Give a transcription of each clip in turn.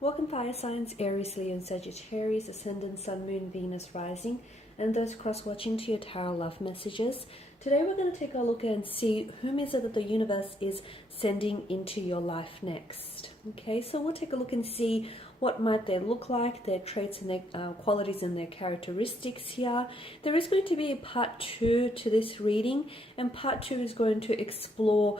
Welcome fire signs, Aries, Leo and Sagittarius, Ascendant, Sun, Moon, Venus, Rising, and those cross-watching to your tarot love messages. Today we're going to take a look and see whom is it that the universe is sending into your life next. Okay, so we'll take a look and see what might they look like, their traits and their qualities and their characteristics here. There is going to be a part 2 to this reading, and part 2 is going to explore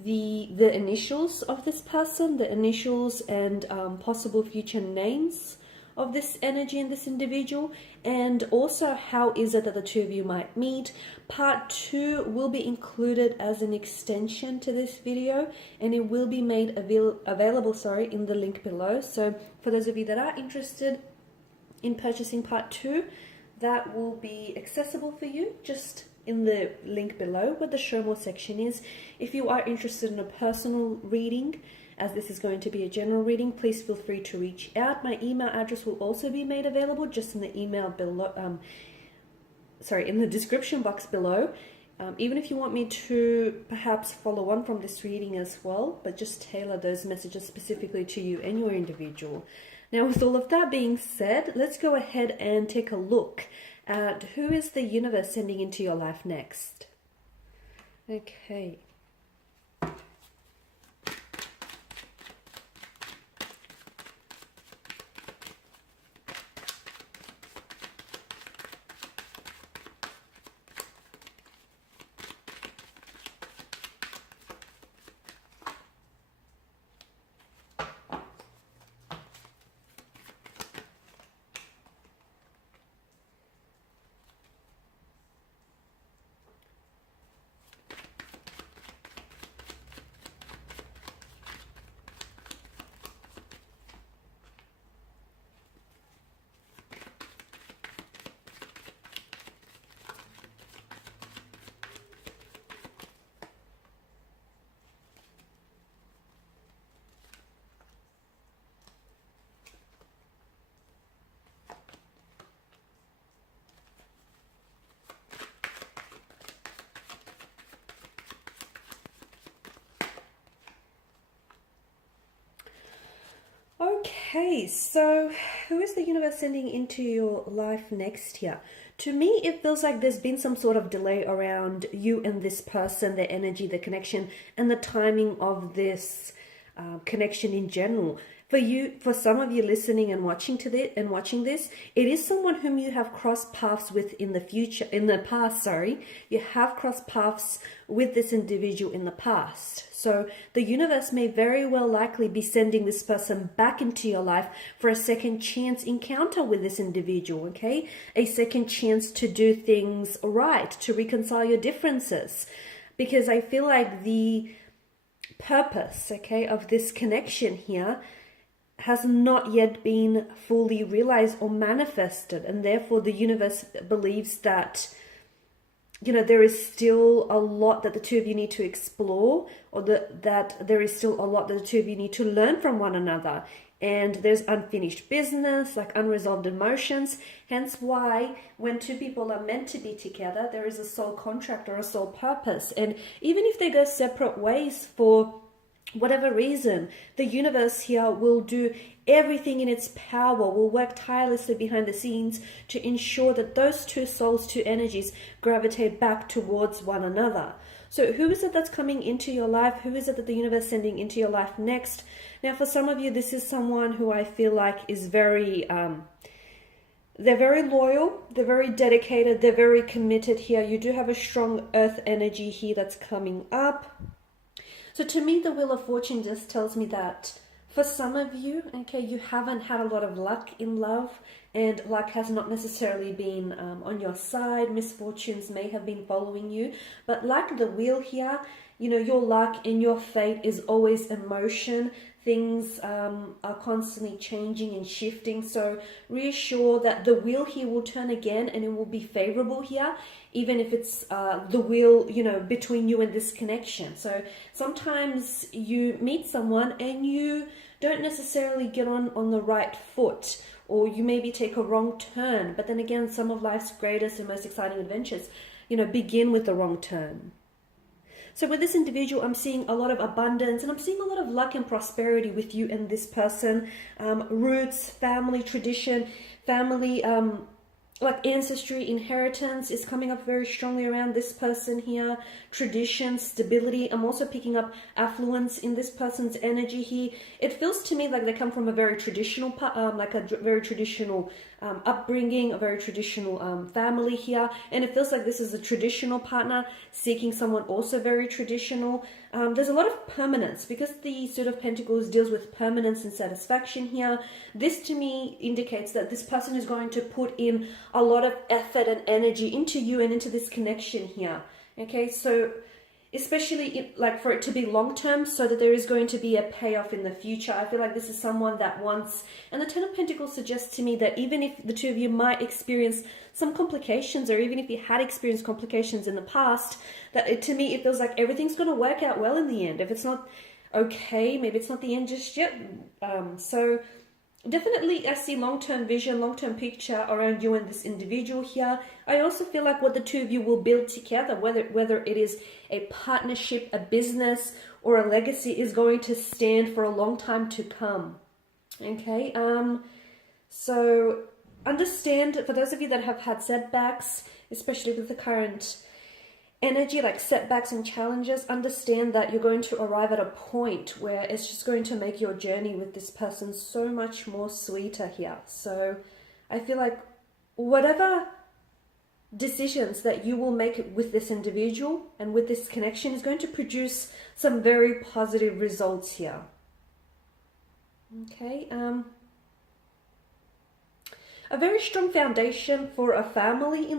the initials of this person, the initials and possible future names of this energy and this individual, and also how is it that the two of you might meet. Part 2 will be included as an extension to this video, and it will be made available in the link below. So for those of you that are interested in purchasing part 2, that will be accessible for you just in the link below where the show more section is. If you are interested in a personal reading, as this is going to be a general reading, please feel free to reach out. My email address will also be made available just in the email below, in the description box below. Even if you want me to perhaps follow on from this reading as well, but just tailor those messages specifically to you and your individual. Now, with all of that being said, let's go ahead and take a look at who is the universe sending into your life next. Okay. Okay, so who is the universe sending into your life next here? To me, it feels like there's been some sort of delay around you and this person, their energy, the connection, and the timing of this connection in general. For some of you listening and watching this, it is someone whom you have crossed paths with in the past. You have crossed paths with this individual in the past. So the universe may very well likely be sending this person back into your life for a second chance encounter with this individual, okay? A second chance to do things right, to reconcile your differences. Because I feel like the purpose, okay, of this connection here has not yet been fully realized or manifested, and therefore the universe believes that, you know, there is still a lot that the two of you need to explore, or that there is still a lot that the two of you need to learn from one another, and there's unfinished business, like unresolved emotions. Hence why when two people are meant to be together, there is a soul contract or a soul purpose. And even if they go separate ways for whatever reason, the universe here will do everything in its power, will work tirelessly behind the scenes to ensure that those two souls, two energies, gravitate back towards one another. So who is it that's coming into your life? Who is it that the universe is sending into your life next? Now, for some of you, this is someone who I feel like is very they're very loyal, they're very dedicated, they're very committed here. You do have a strong earth energy here that's coming up. So to me, the Wheel of Fortune just tells me that for some of you, okay, you haven't had a lot of luck in love, and luck has not necessarily been on your side. Misfortunes may have been following you, but like the wheel here, you know, your luck and your fate is always in motion. Things are constantly changing and shifting. So reassure that the wheel here will turn again, and it will be favorable here, even if it's the wheel, you know, between you and this connection. So sometimes you meet someone and you don't necessarily get on the right foot, or you maybe take a wrong turn. But then again, some of life's greatest and most exciting adventures, you know, begin with the wrong turn. So with this individual, I'm seeing a lot of abundance, and I'm seeing a lot of luck and prosperity with you and this person. Roots, family, tradition, family, like ancestry, inheritance is coming up very strongly around this person here. Tradition, stability. I'm also picking up affluence in this person's energy here. It feels to me like they come from a very traditional, very traditional upbringing, a very traditional family here. And it feels like this is a traditional partner seeking someone also very traditional. There's a lot of permanence because the Suit of Pentacles deals with permanence and satisfaction here. This to me indicates that this person is going to put in a lot of effort and energy into you and into this connection here. Okay, so especially like for it to be long term, so that there is going to be a payoff in the future. I feel like this is someone that wants, and the Ten of Pentacles suggests to me that even if the two of you might experience some complications, or even if you had experienced complications in the past, that to me it feels like everything's going to work out well in the end. If it's not okay, maybe it's not the end just yet. So definitely I see long-term vision, long-term picture around you and this individual here. I also feel like what the two of you will build together, whether it is a partnership, a business, or a legacy, is going to stand for a long time to come. Okay, so understand, for those of you that have had setbacks, especially with the current energy, like setbacks and challenges, understand that you're going to arrive at a point where it's just going to make your journey with this person so much more sweeter here. So I feel like whatever decisions that you will make with this individual and with this connection is going to produce some very positive results here. Okay, a very strong foundation for a family,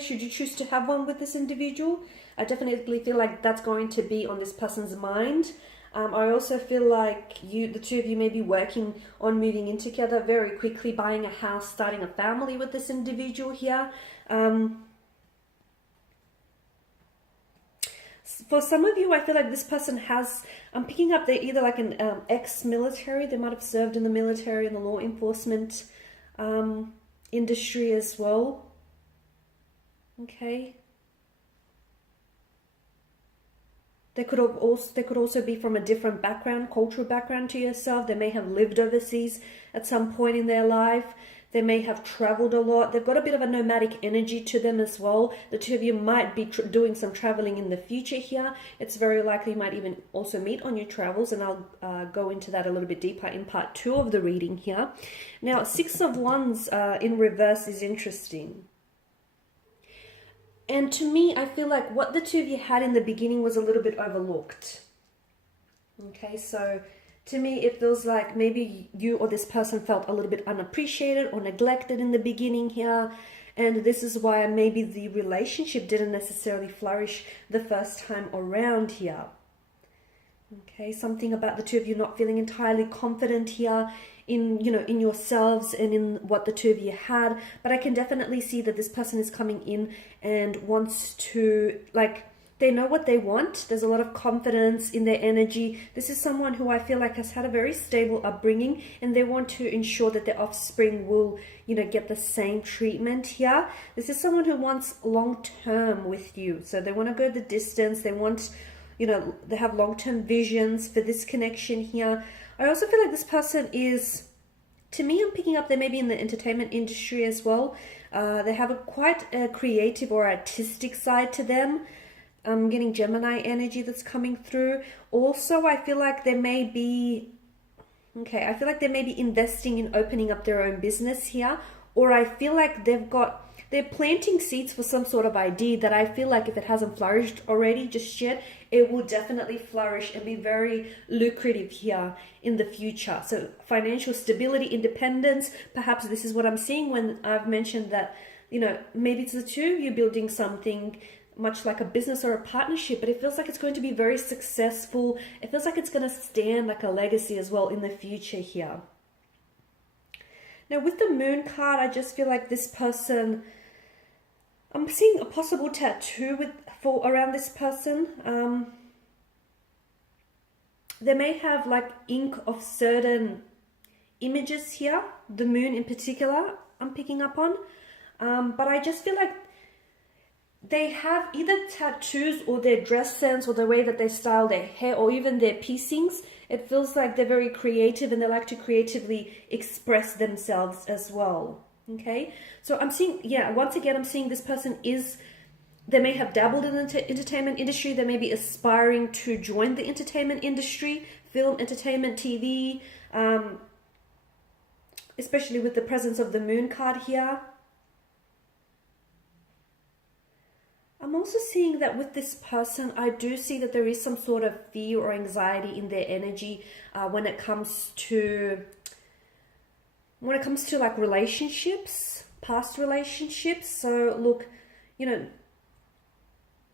should you choose to have one with this individual. I definitely feel like that's going to be on this person's mind. I also feel like the two of you may be working on moving in together very quickly, buying a house, starting a family with this individual here. For some of you, I feel like this person has, I'm picking up they're either like an ex-military, they might have served in the military and the law enforcement industry as well. Okay. They could also be from a different background, cultural background to yourself. They may have lived overseas at some point in their life. They may have traveled a lot. They've got a bit of a nomadic energy to them as well. The two of you might be doing some traveling in the future here. It's very likely you might even also meet on your travels, and I'll go into that a little bit deeper in part 2 of the reading here. Now, Six of Wands in reverse is interesting. And to me, I feel like what the two of you had in the beginning was a little bit overlooked. Okay, so to me, it feels like maybe you or this person felt a little bit unappreciated or neglected in the beginning here. And this is why maybe the relationship didn't necessarily flourish the first time around here. Okay, something about the two of you not feeling entirely confident here in yourselves and in what the two of you had. But I can definitely see that this person is coming in and wants to, they know what they want. There's a lot of confidence in their energy. This is someone who I feel like has had a very stable upbringing, and they want to ensure that their offspring will, get the same treatment here. This is someone who wants long-term with you. So they want to go the distance. They want, they have long-term visions for this connection here. I also feel like this person is, to me, I'm picking up they may be in the entertainment industry as well. They have quite a creative or artistic side to them. I'm getting Gemini energy that's coming through. Also, I feel like they may be, investing in opening up their own business here. Or I feel like they're planting seeds for some sort of idea that I feel like if it hasn't flourished already just yet, it will definitely flourish and be very lucrative here in the future. So financial stability, independence, perhaps this is what I'm seeing when I've mentioned that, maybe it's the two of you building something much like a business or a partnership, but it feels like it's going to be very successful. It feels like it's going to stand like a legacy as well in the future here. Now with the Moon card, I just feel like this person, I'm seeing a possible tattoo around this person. They may have like ink of certain images here, the moon in particular, I'm picking up on. But I just feel like they have either tattoos or their dress sense or the way that they style their hair or even their piecings. It feels like they're very creative and they like to creatively express themselves as well. Okay, so I'm seeing, yeah, once again, I'm seeing this person is, they may have dabbled in the entertainment industry. They may be aspiring to join the entertainment industry, film, entertainment, TV, especially with the presence of the moon card here. I'm also seeing that with this person, I do see that there is some sort of fear or anxiety in their energy when it comes to like relationships, past relationships. So look, you know,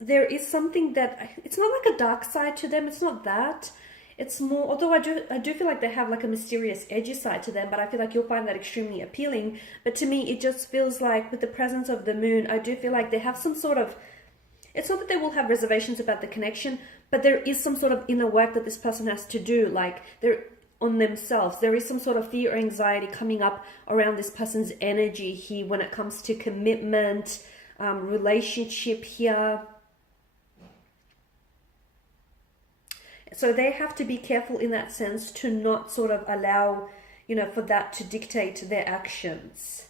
there is something that, it's not like a dark side to them. It's not that. It's more, although I do feel like they have like a mysterious, edgy side to them, but I feel like you'll find that extremely appealing. But to me, it just feels like with the presence of the moon, I do feel like they have some sort of, it's not that they will have reservations about the connection, but there is some sort of inner work that this person has to do, like they're on themselves. There is some sort of fear or anxiety coming up around this person's energy here when it comes to commitment, relationship here. So they have to be careful in that sense to not sort of allow, you know, for that to dictate their actions.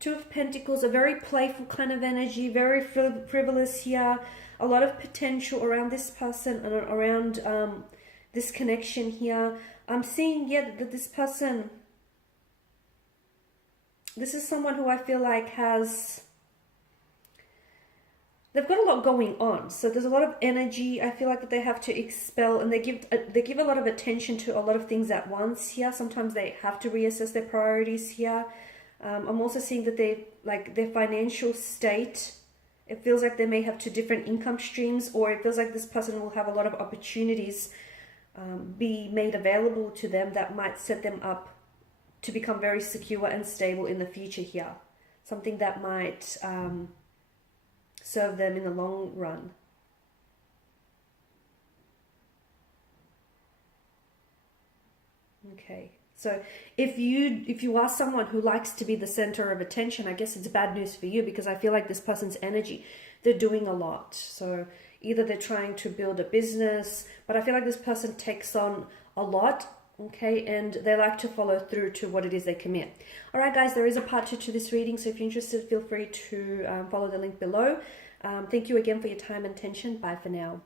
Two of Pentacles, a very playful kind of energy, very frivolous here. A lot of potential around this person and around this connection here. I'm seeing, yeah, that this person, this is someone who I feel like has, they've got a lot going on. So there's a lot of energy, I feel like, that they have to expel, and they give a lot of attention to a lot of things at once here. Sometimes they have to reassess their priorities here. I'm also seeing that they, like, their financial state, it feels like they may have two different income streams, or it feels like this person will have a lot of opportunities be made available to them that might set them up to become very secure and stable in the future here. Something that might serve them in the long run. Okay. So if you are someone who likes to be the center of attention, I guess it's bad news for you, because I feel like this person's energy, they're doing a lot. So either they're trying to build a business, but I feel like this person takes on a lot, okay, and they like to follow through to what it is they commit. All right, guys, there is a part 2 to this reading, so if you're interested, feel free to follow the link below. Thank you again for your time and attention. Bye for now.